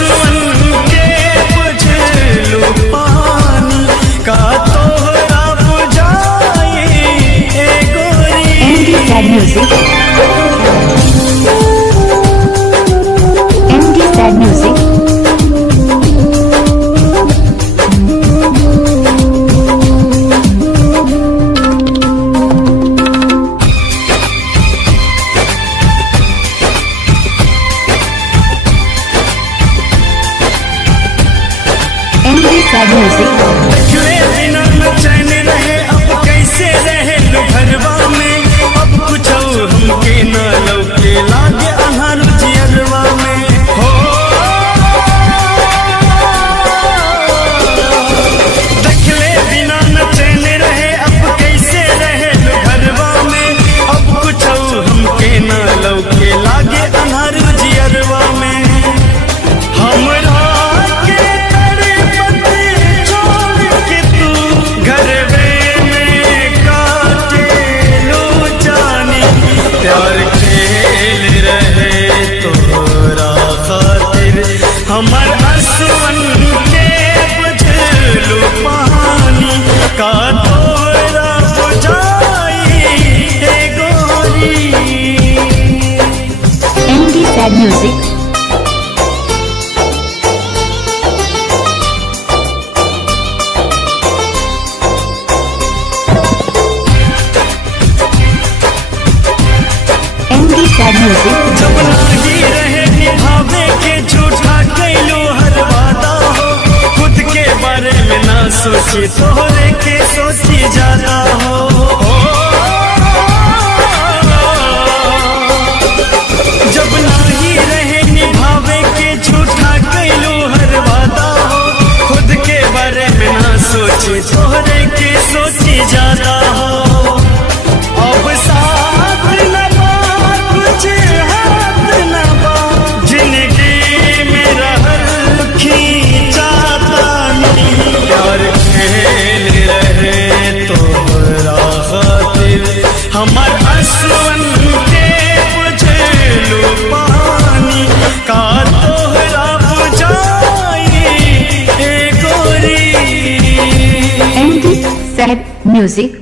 असुवन के बुझलू पानी का तोहरा बुझाई ए गोरी। MD Sad Music, MD Sad Music, MD Sad Music, देखले बिना न चैन रहे अब कैसे रहे लो घरवा में। अब कुछ हमके न लौके लागे अनहर जियरवा में हो। देखले बिना न चैन रहे अब कैसे रहे लो घरवा में। अब कुछ हमके न लौके लागे अनहर जियरवा में। हमरा के तड़पत छोड़ के तू घरवे में काटे लो जानी। प्यार खेल रहे तोरा खातिर हमर असुवन के बुझलू पानी का तोरा बुझाई ए गोरी। MD Sad Music, MD Sad Music, जब लागी रहे निभावे के झूठा कैलो हर वादा हो। खुद के बारे में ना सोची तोहरे के सोची ज्यादा हो। जब लागी रहे निभावे के झूठा कैलो हर वादा हो। खुद के बारे में ना सोची तोहरे के सोची ज्यादा हो। अब साथ न बा कुछ हाथ न बा जिंदगी में रहल खींचाता नहीं। प्यार खेल रहे तोहरा खातिर हमर असुवन के बुझलू पानी का तोहरा बुझाई ए गोरी। MD Sad Music,